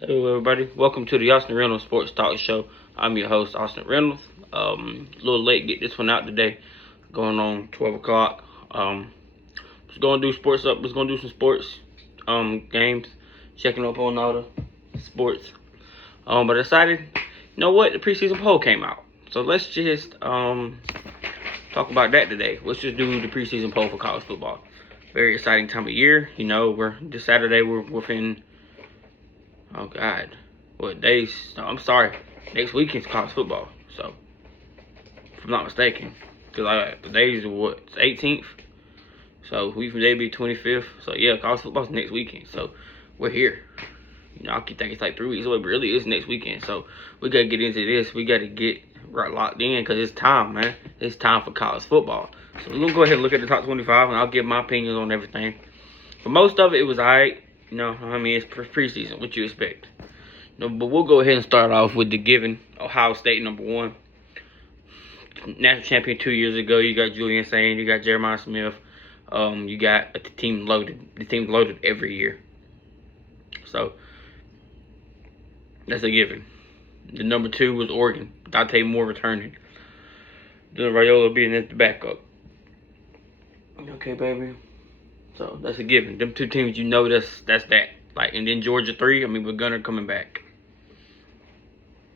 Hello, everybody. Welcome to the Austin Reynolds Sports Talk Show. I'm your host, Austin Reynolds. A little late to get this one out today. Going on 12 o'clock. Just gonna do sports up. Just gonna do some sports games. Checking up on all the sports. But I decided, you know what? The preseason poll came out. So let's just talk about that today. Let's just do the preseason poll for college football. Very exciting time of year. You know, this Saturday we're within. Oh God, what days? No, I'm sorry. Next weekend's college football. So, if I'm not mistaken, because the days are what? It's 18th. So week from today be 25th. So yeah, college football's next weekend. So we're here. You know, I keep thinking it's like 3 weeks away, but really it's next weekend. So we gotta get into this. We gotta get right locked in because it's time, man. It's time for college football. So we're gonna go ahead and look at the top 25, and I'll give my opinions on everything. For most of it, it was alright. You know, I mean, it's preseason. What you expect? No, but we'll go ahead and start off with the given. Ohio State, #1. National champion 2 years ago. You got Julian Sain. You got Jeremiah Smith. You got the team loaded. The team's loaded every year. So, that's a given. The #2 was Oregon. Dante Moore returning. Then Raiola being at the backup. Okay, baby. So that's a given. Them two teams, you know, that's that. Like, and then Georgia 3. I mean, we're Gunner coming back.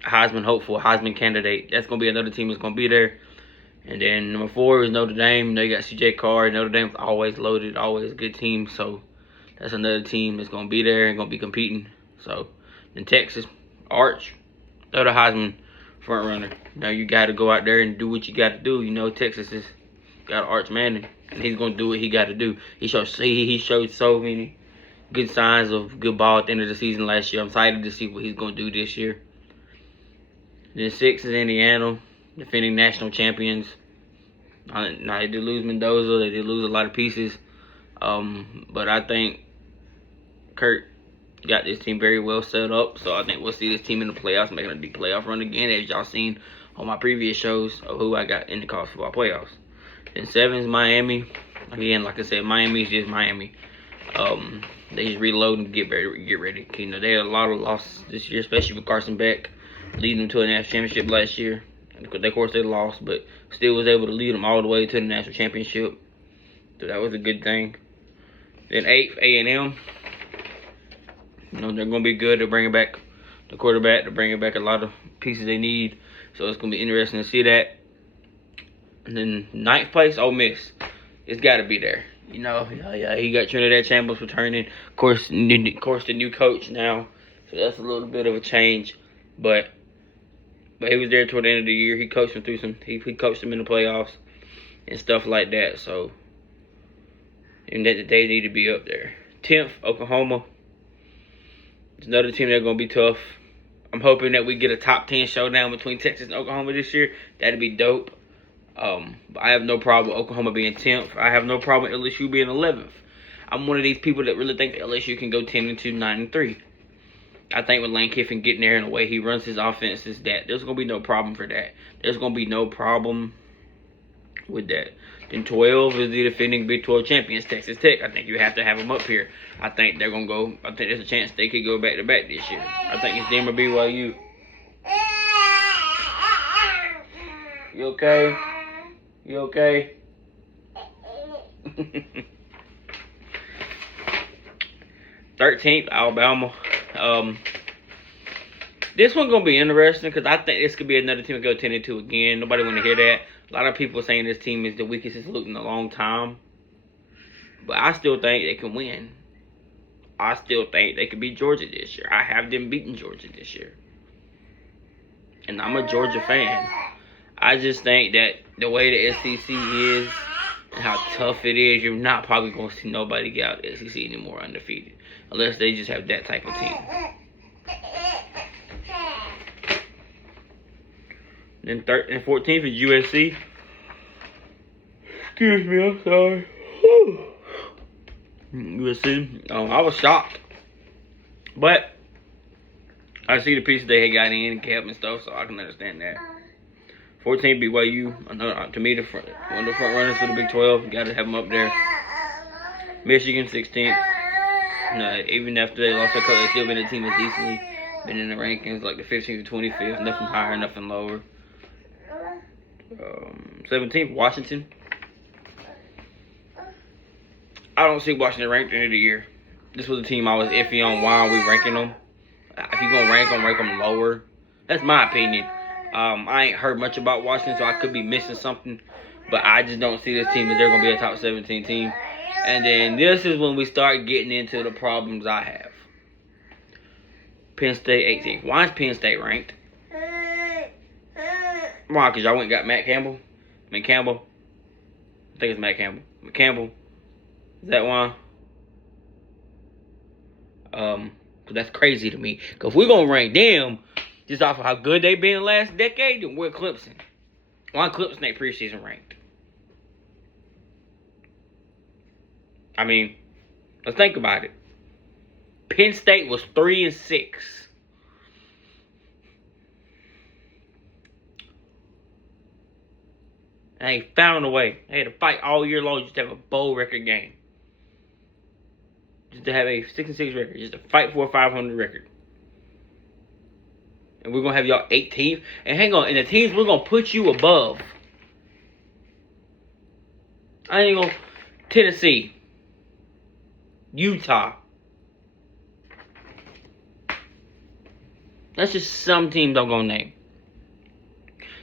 Heisman hopeful, Heisman candidate. That's gonna be another team that's gonna be there. And then #4 is Notre Dame. You know, you got CJ Carr. Notre Dame's always loaded, always a good team. So that's another team that's gonna be there and gonna be competing. So in Texas, Arch, they're the Heisman front runner. Now you got to go out there and do what you got to do. You know, Texas has got Arch Manning, and he's gonna do what he got to do. He showed so many good signs of good ball at the end of the season last year. I'm excited to see what he's gonna do this year. Then 6 is Indiana, defending national champions. Now they did lose Mendoza, they did lose a lot of pieces, but I think Kurt got this team very well set up. So I think we'll see this team in the playoffs, making a deep playoff run again, as y'all seen on my previous shows of who I got in the college football playoffs. Then 7 is Miami. Again, like I said, Miami is just Miami. They just reload and get ready. You know, they had a lot of losses this year, especially with Carson Beck leading them to a national championship last year. Of course, they lost, but still was able to lead them all the way to the national championship. So that was a good thing. Then 8, A&M. You know, they're going to be good. They're bringing back the quarterback. They're bringing back a lot of pieces they need. So it's going to be interesting to see that. And then 9th place, Ole Miss. It's got to be there. You know, yeah, he got Trinidad Chambers returning. Of course, the new coach now. So that's a little bit of a change. But he was there toward the end of the year. He coached them through he coached them in the playoffs and stuff like that. So, and that they need to be up there. 10th, Oklahoma. It's another team that's going to be tough. I'm hoping that we get a top 10 showdown between Texas and Oklahoma this year. That'd be dope. But I have no problem with Oklahoma being 10th. I have no problem with LSU being 11th. I'm one of these people that really think that LSU can go 10-2, 9-3. I think with Lane Kiffin getting there and the way he runs his offense is that there's going to be no problem for that. There's going to be no problem with that. Then 12 is the defending Big 12 champions, Texas Tech. I think you have to have them up here. I think they're going to go. I think there's a chance they could go back-to-back this year. I think it's them or BYU. You okay? You okay? 13th, Alabama. This one's gonna be interesting because I think this could be another team to go 10-2 again. Nobody want to hear that. A lot of people saying this team is the weakest it's looked in a long time, but I still think they can win. I still think they could beat Georgia this year. I have them beating Georgia this year, and I'm a Georgia fan. I just think that the way the SEC is, and how tough it is, you're not probably gonna see nobody get out of the SEC anymore undefeated, unless they just have that type of team. Then 13th and 14th is USC. Excuse me, I'm sorry. USC. I was shocked, but I see the pieces they had got in and kept and stuff, so I can understand that. 14 BYU. To me, one of the front runners for the Big 12. You got to have them up there. Michigan 16th. No, even after they lost their coach, they still been a team that's decently been in the rankings, like the 15th to 25th, nothing higher, nothing lower. 17th, Washington. I don't see Washington ranked end of the year. This was a team I was iffy on. Why are we ranking them? If you're gonna rank them lower. That's my opinion. I ain't heard much about Washington, so I could be missing something. But I just don't see this team as they're gonna be a top 17 team. And then this is when we start getting into the problems I have. Penn State 18th. Why is Penn State ranked? Why? Because y'all went and got Matt Campbell? Campbell? I think it's Matt Campbell. Campbell? Is that why? Cause that's crazy to me. Cause if we're gonna rank them just off of how good they been last decade, then we're Clemson. Why Clemson ain't preseason ranked? I mean, let's think about it. Penn State was 3-6. And they found a way. They had to fight all year long just to have a bowl record game. Just to have a 6-6 record. Just to fight for a 500 record. And we're going to have y'all 18th. And hang on. And the teams we're going to put you above. I ain't going to... Tennessee. Utah. That's just some teams I'm going to name.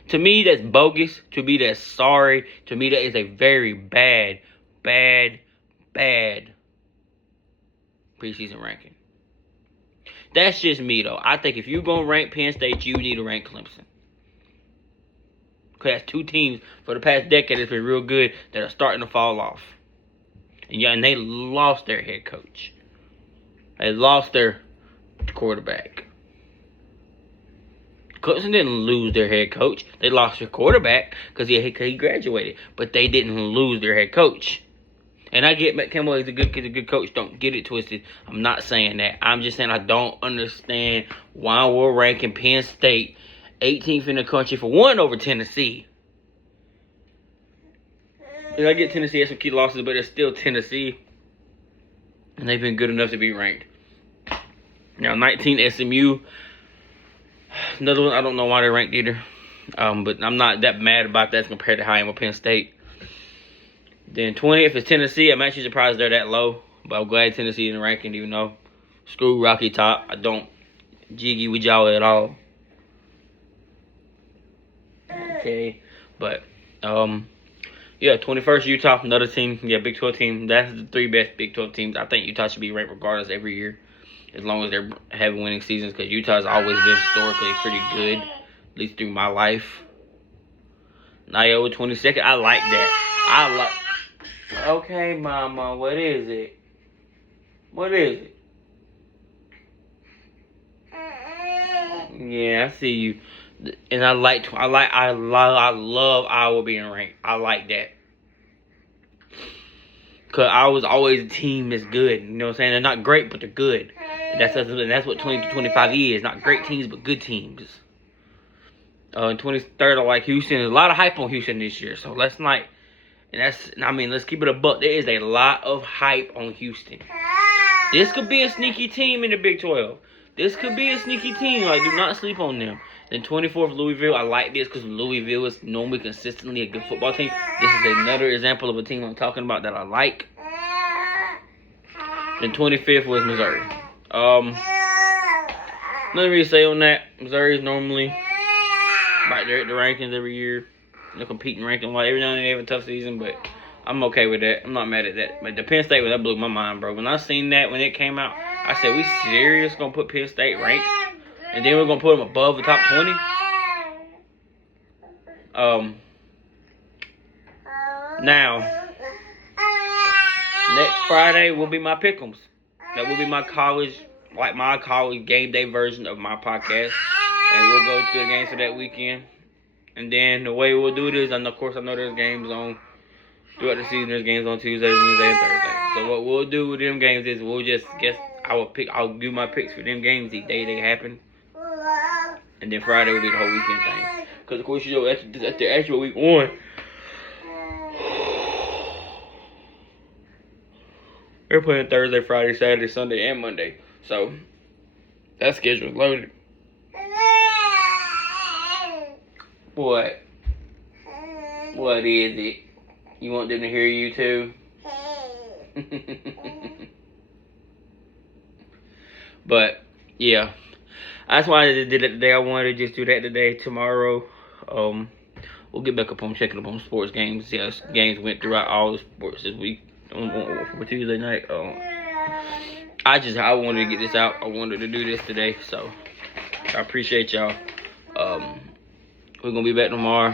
To me, that's bogus. To me, that's sorry. To me, that is a very bad preseason ranking. That's just me, though. I think if you're going to rank Penn State, you need to rank Clemson. Because that's two teams for the past decade that's been real good that are starting to fall off. And they lost their head coach. They lost their quarterback. Clemson didn't lose their head coach. They lost their quarterback because he graduated. But they didn't lose their head coach. And I get Matt Campbell is a good coach. Don't get it twisted. I'm not saying that. I'm just saying I don't understand why we're ranking Penn State 18th in the country for one over Tennessee. And I get Tennessee has some key losses, but it's still Tennessee. And they've been good enough to be ranked. Now, 19 SMU. Another one, I don't know why they're ranked either. But I'm not that mad about that compared to how I am with Penn State. Then 20th is Tennessee. I'm actually surprised they're that low. But I'm glad Tennessee in the ranking, even though screw Rocky Top. I don't jiggy with y'all at all. Okay. But, yeah, 21st Utah, another team. Yeah, Big 12 team. That's the three best Big 12 teams. I think Utah should be ranked regardless every year. As long as they're having winning seasons. Because Utah's always been historically pretty good. At least through my life. Iowa 22nd. I like that. Okay, mama. What is it? What is it? Yeah, I see you. And I love Iowa being ranked. I like that. Because I was always a team that's good. You know what I'm saying? They're not great, but they're good. And that's what 20 to 25 is. Not great teams, but good teams. And 23rd, I like Houston. There's a lot of hype on Houston this year. So let's not... let's keep it a buck. There is a lot of hype on Houston. This could be a sneaky team in the Big 12. This could be a sneaky team. Like, do not sleep on them. Then 24th, Louisville. I like this because Louisville is normally consistently a good football team. This is another example of a team I'm talking about that I like. Then 25th was Missouri. Nothing really to say on that. Missouri is normally right there at the rankings every year. They're competing ranking. Like, every now and then they have a tough season, but I'm okay with that. I'm not mad at that. But the Penn State, that blew my mind, bro. When I seen that, when it came out, I said, we serious gonna put Penn State ranked? And then we're gonna put them above the top 20? Now, next Friday will be my pick'ems. That will be my college game day version of my podcast. And we'll go through the games for that weekend. And then the way we'll do this, and of course I know there's games on throughout the season. There's games on Tuesday, Wednesday, and Thursday. So what we'll do with them games is we'll just guess. I'll do my picks for them games the day they happen. And then Friday will be the whole weekend thing. Because of course, you know, at the actual week one, They're playing Thursday, Friday, Saturday, Sunday, and Monday. So that schedule's loaded. What? What is it? You want them to hear you too? But yeah, that's why I did it today. I wanted to just do that today. Tomorrow, we'll get back up on checking up on sports games. See how games went throughout all the sports this week for Tuesday night. I wanted to get this out. I wanted to do this today, so I appreciate y'all. We're gonna be back tomorrow,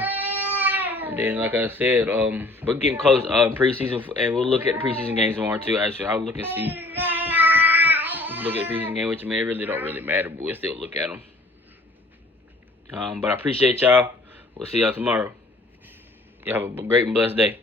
and then like I said, we're getting close preseason, and we'll look at the preseason games tomorrow too. Actually, I'll look and see. Look at the preseason game, which I mean, it really don't really matter, but we'll still look at them. But I appreciate y'all. We'll see y'all tomorrow. Y'all have a great and blessed day.